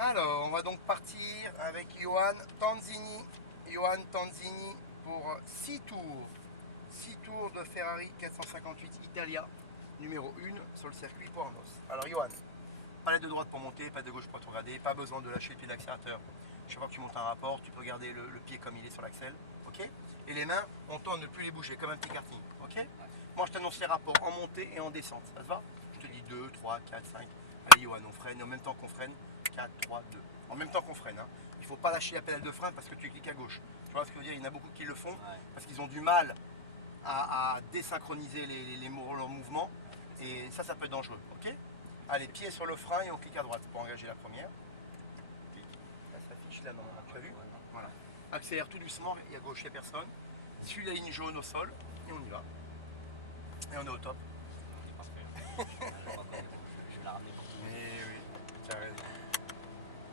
Alors, on va donc partir avec Johan Tanzini. Johan Tanzini pour 6 tours. 6 tours de Ferrari 458 Italia, numéro 1 sur le circuit Pornos. Alors, Johan, palette de droite pour monter, pas de gauche pour rétrograder, pas besoin de lâcher le pied d'accélérateur. Chaque fois que tu montes un rapport, tu peux garder le pied comme il est sur l'axel. Ok. Et les mains, on tente de ne plus les bouger, comme un petit karting. Ok. Moi, je t'annonce les rapports en montée et en descente. Ça te va? Je te dis 2, 3, 4, 5. Allez, Johan, on freine. Et en même temps qu'on freine, 4, 3, 2. En même temps qu'on freine. Hein. Il ne faut pas lâcher la pédale de frein parce que tu cliques à gauche. Tu vois ce que je veux dire? Il y en a beaucoup qui le font parce qu'ils ont du mal à désynchroniser leurs mouvements. Et ça peut être dangereux. Ok. Allez, pied sur le frein et on clique à droite pour engager la première. Ça s'affiche là, normalement. Tu as vu? Voilà. Accélère tout doucement, et à gauche, il n'y a personne. Suis la ligne jaune au sol et on y va. Et on est au top. Je vais la ramener pour tout le monde. Eh oui, tu as raison.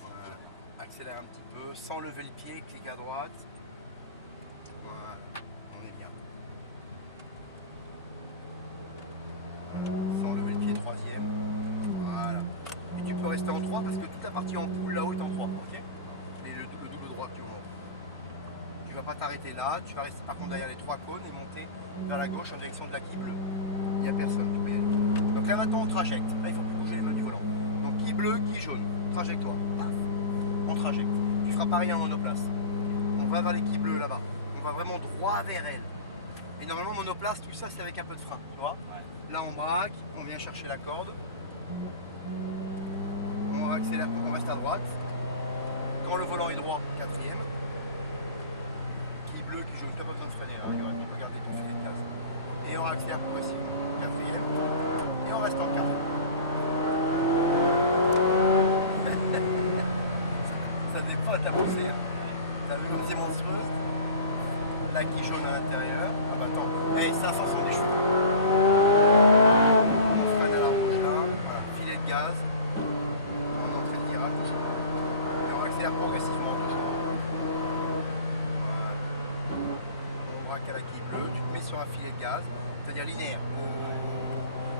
Voilà. Accélère un petit peu, sans lever le pied, clique à droite. Voilà, on est bien. Sans lever le pied, troisième. Voilà. Et tu peux rester en 3 parce que toute la partie en poule là-haut est en 3. Ok. Et le double droit que tu montes. Tu ne vas pas t'arrêter là, tu vas rester par contre derrière les 3 cônes et monter vers la gauche en direction de la quille bleue. Il n'y a personne, tu peux y aller. Donc là maintenant on trajecte. Là il ne faut plus bouger les mains du volant. Donc quille bleue, quille jaune. Trajectoire. Paf. On trajecte. Tu feras pareil en monoplace. On va vers les quilles bleues là-bas. On va vraiment droit vers elle. Et normalement monoplace, tout ça c'est avec un peu de frein. Tu vois? Là on braque, on vient chercher la corde. On accélère, on reste à droite. Quand le volant est droit, quatrième. Qui bleu, qui jaune, tu n'as pas besoin de freiner, hein, Johan, tu peux garder ton filet de gaz. Et on accélère progressivement, quatrième. Et on reste en 4. Ça dépote la poussée. Hein. T'as vu comme c'est monstrueux? La qui jaune à l'intérieur. Ah bah attends, hey, 500 sont des cheveux. On freine à la rouge là, voilà, filet de gaz. On entrée de virage toujours. Et on accélère progressivement toujours. Voilà. On braque à la quille bleue, tu te mets sur un filet de gaz, c'est-à-dire linéaire.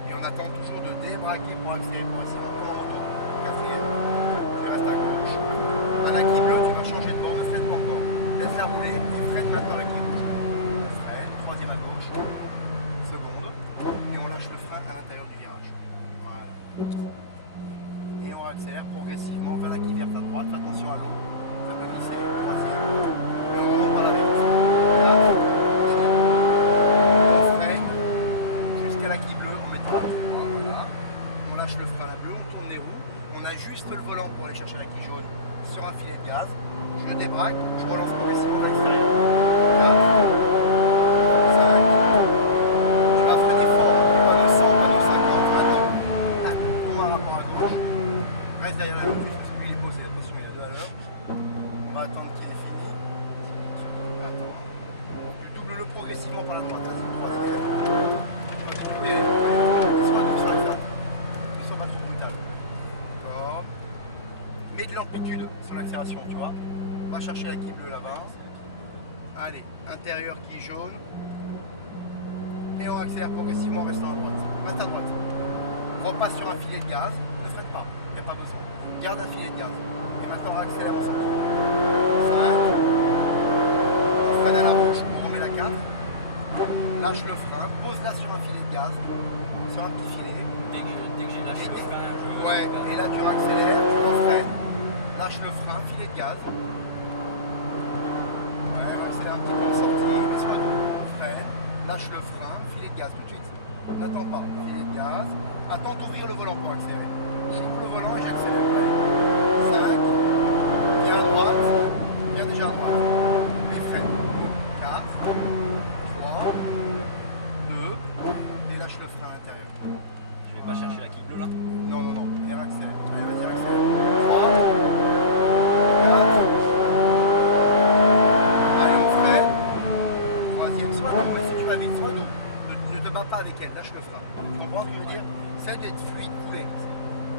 Et on attend toujours de débraquer pour accélérer progressivement comme en moto. Quatrième, tu restes à gauche. À la quille bleue, tu vas changer de bord, ne freine pas encore. Laisse-la rouler et freine maintenant à la quille rouge. On freine, troisième à gauche, seconde, et on lâche le frein à l'intérieur du virage. Voilà. Et on accélère progressivement vers la quille verte à droite, fais attention à l'eau, ça peut glisser, troisième. Et on remonte par la vite. Là, on freine jusqu'à la quille bleue en mettant le droit, voilà. On lâche le frein à la bleue, on tourne les roues, on ajuste le volant pour aller chercher la quille jaune sur un filet de gaz, je débraque, je relance progressivement vers l'extérieur. 4, 5, tu vas freiner fort, pas de 100, pas de 50, maintenant, tourne un rapport à gauche, reste derrière la lotus parce que lui il est posé, attention il y a 2 à l'heure, on va attendre qu'il ait fini, attends, tu doubles-le progressivement par la droite, vas-y, troisième, vas-y, tu peux y aller, sois doux sur l'accélérateur, ne sois pas trop brutal, d'accord. Mets de l'amplitude sur l'accélération, tu vois. Va chercher la quille bleue là-bas. Allez, intérieur quille jaune. Et on accélère progressivement en restant à droite. Reste à droite. Repasse sur un filet de gaz. Ne freine pas, il n'y a pas besoin. Garde un filet de gaz. Et maintenant on accélère en sortie. 5. On freine à la rouge, on remet la 4. Lâche le frein, pose-la sur un filet de gaz. Sur un petit filet. Dès que j'ai lâché le frein, ouais, et là tu accélères, tu refreines. Lâche le frein, filet de gaz. Ouais, on accélère un petit peu en sortie, mais sois doux, on freine. Lâche le frein, filet de gaz tout de suite. N'attends pas, filet de gaz. Attends d'ouvrir le volant pour accélérer. J'ouvre le volant et j'accélère. Allez. 5. Viens à droite. Viens déjà à droite. Et freine. 4. 3. 2. Et lâche le frein à l'intérieur. je vais pas chercher la quille bleue là. Non, non, non. Et accélère. Allez, vas-y, accélère. 3. 4. Allez, on freine. Troisième, sois doux, mais si tu vas vite, sois doux. Ne te bats pas avec elle, lâche le frein. Tu comprends ce que je veux dire? C'est d'être fluide, couler.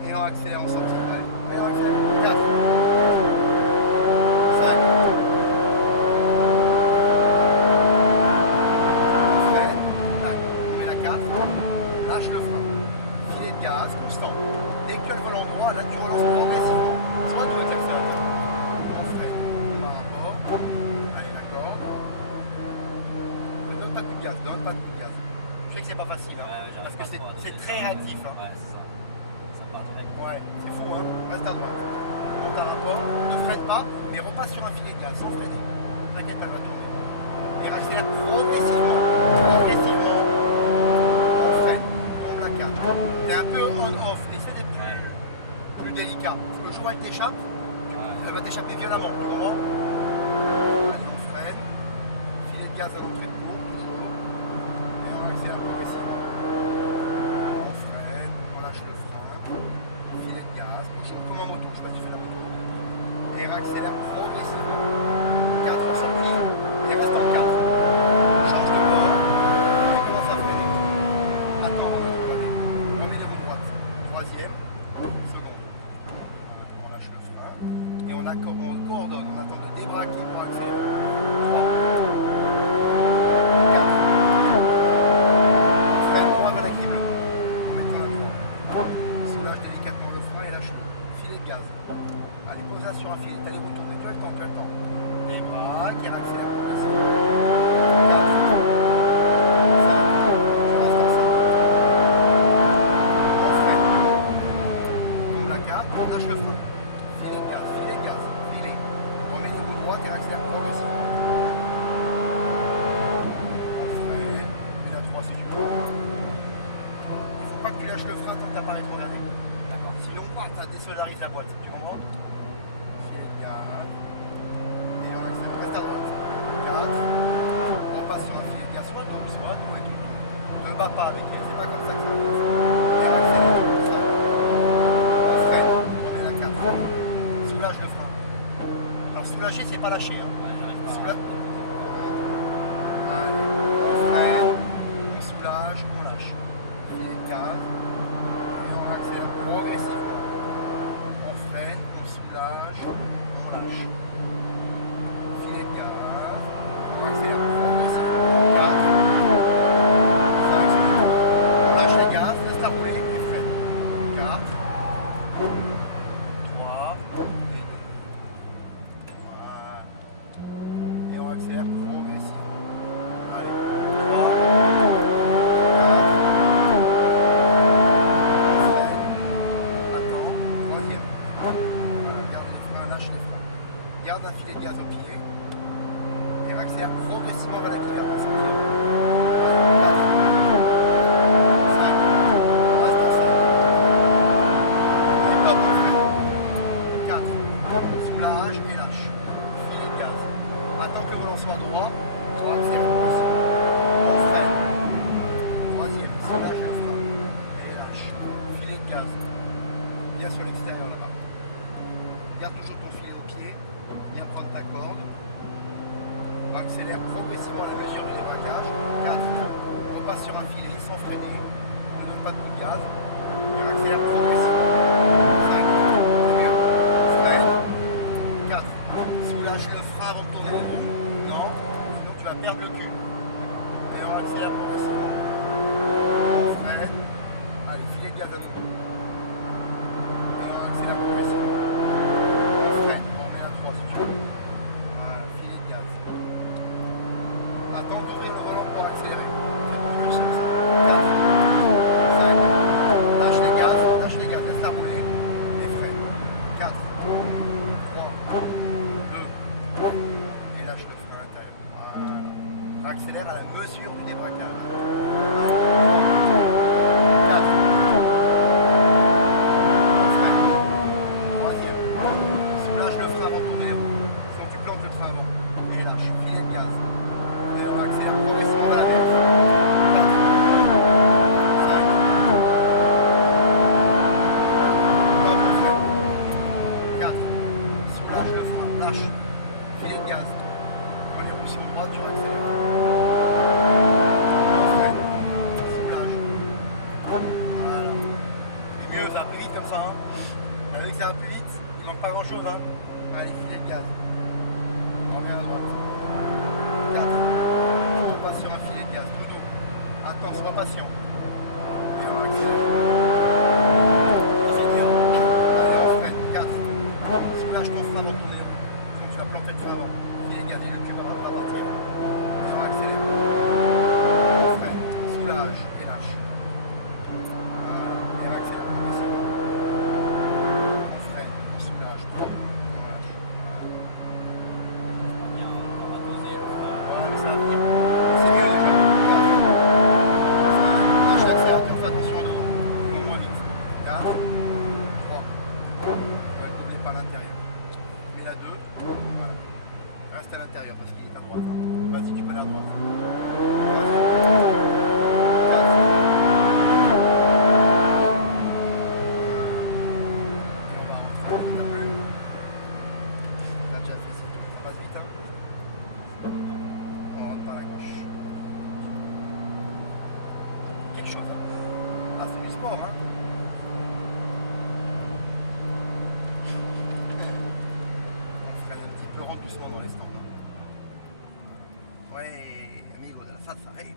Et on accélère en sortie. Allez, on accélère. 4. 5. On freine. Tac. On met la 4. Lâche le frein. Filet de gaz, constant. Dès que tu as le volant droit, là tu relances progressivement. Sois doux. Ouais, c'est fou, hein. Reste à droite. Monte à rapport, ne freine pas, mais repasse sur un filet de gaz sans freiner. T'inquiète pas, elle va tourner. Et accélère progressivement. Progressivement. On freine. Tombe la 4. T'es un peu on-off. Essaie d'être plus délicat. Parce que le jour où elle t'échappe, elle va t'échapper violemment. Tu comprends? Allez, on freine. Filet de gaz à l'entrée de courbe, toujours. Et on accélère progressivement. On freine, on lâche le frein. Filet de gaz, toujours comme en moto, je sais pas si tu fais la moto. Et réaccélère progressivement. 4 en sortie, et reste en 4. Change de bord, et commence à freiner. Attends, on met les roues droites. Troisième, seconde. On lâche le frein, et on coordonne, on attend de débraquer pour accélérer. 3, 4. On freine droit vers l'équilibre, en mettant la 3. Soulage délicatement le frein et lâche-le. Filet de gaz. Allez, pose là sur un filet. T'as les roues tournées. Tu as le temps, tu as le temps. Les bras qui réaccélèrent progressivement. 4. 5. Je reste en 5. On freine. Tombe la 4. On lâche le frein. Filet de gaz, filet de gaz. Filet. On met les roues droites et réaccélère progressivement. On freine. Mets la 3 si tu veux. Il ne faut pas que tu lâches le frein tant que tu n'as pas rétrogradé. D'accord. Sinon, ça désolarise la boîte. Tu comprends? Filet de gaz. Et on accélère. Reste à droite. 4. On passe sur un filet de gaz, soit dos et tout. Ne bats pas avec elle. C'est pas comme ça que ça passe. Et accélère. On freine. On met la 4. Soulage le frein. Alors soulager, c'est pas lâcher. Hein. Ouais, j'arrive pas. Allez, on freine, on soulage, on lâche. Filet de gaz. Et on accélère progressivement. On freine, on soulage, on lâche. Filet de gaz. On accélère progressivement. 4. 5 secondes. On lâche les gaz, laisse-la rouler et freine. 4. 3. Et 2. Voilà. Et on accélère progressivement. Allez. 3. 4. On freine. Attends. Troisième. Voilà. Garde les freins, lâche les freins. Garde un filet de gaz au pied. Et accélère progressivement vers l'équilibre en centième. Allez. 4. 5. On reste en 5. Allez, top, on freine. 4. Soulage et lâche. Filet de gaz. Attends que le volant soit droit. On accélère progressivement. On freine. Troisième. Soulage le frein. Et lâche. Filet de gaz. Bien sur l'extérieur là-bas. Garde toujours ton filet au pied. Viens prendre ta corde. Accélère progressivement à la mesure du débraquage. 4. Repasse sur un filet sans freiner. Ne donne pas de coup de gaz. Et accélère progressivement. 5. Mieux. Freine. 4. Soulage le frein avant de tourner les roues. Non. Sinon tu vas perdre le cul. Et on accélère progressivement. On freine. Allez, filet de gaz à nouveau. Et on accélère progressivement. On freine. On met la 3 si tu veux. Voilà, filet de gaz. Attends d'ouvrir le volant pour accélérer. Fais plus que ça. 4. 5. Lâche les gaz, laisse-la rouler. Et freine. 4. 3. 2. Et lâche le frein intérieur. Voilà. Accélère à la mesure du débraquage. 3. 4. On freine. Troisième. Soulage le frein avant de tourner les roues. Sinon tu plantes le train avant. Et lâche. Filet de gaz. Et on accélère progressivement vers la verge. 4. 5. Top, on freine. 4. Soulage le frein. Lâche. Filet de gaz. Quand les roues sont droites, tu réaccélères. On freine. Soulage. Voilà. C'est mieux, ça va plus vite comme ça. Hein. Vous savez que ça va plus vite, il manque pas grand chose. Hein. Allez, filet de gaz. On revient à droite. 4. On passe sur un filet de gaz, tout doux. Attends, sois patient. Et on accélère. Ça fait bien. Allez, on freine. 4. Soulage ton frein avant de tourner les roues. Sinon tu vas planter le frein avant. Filet de gaz et le cul va pas partir. Et on accélère. On freine. Soulage et lâche. Voilà. Et on accélère progressivement. On va le doubler par l'intérieur. Mets la 2. Voilà. Reste à l'intérieur parce qu'il est à droite. Hein. Vas-y, tu peux aller à droite. 4. Et on va rentrer un peu. On a déjà fait ce tour. Ça passe vite. Hein. On rentre par la gauche. Quelque chose. Hein. Ah, c'est du sport. Hein. On freine un petit peu, rentre doucement dans les stands. Hein. Ouais, amigo de la salsa, hey.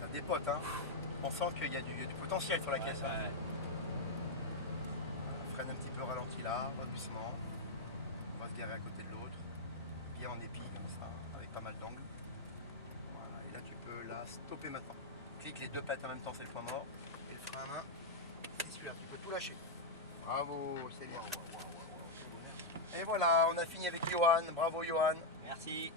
Ça dépote, hein. On sent qu'il y a du potentiel sur la caisse. Hein. Ouais. On freine un petit peu ralenti là, va doucement. On va se garer à côté de l'autre. Bien en épi comme ça, avec pas mal d'angles. Voilà, et là tu peux la stopper maintenant. Clique les deux pattes en même temps, c'est le point mort. Et le frein à main, c'est celui-là, tu peux tout lâcher. Bravo, c'est bien. Et voilà, on a fini avec Johan. Bravo Johan. Merci.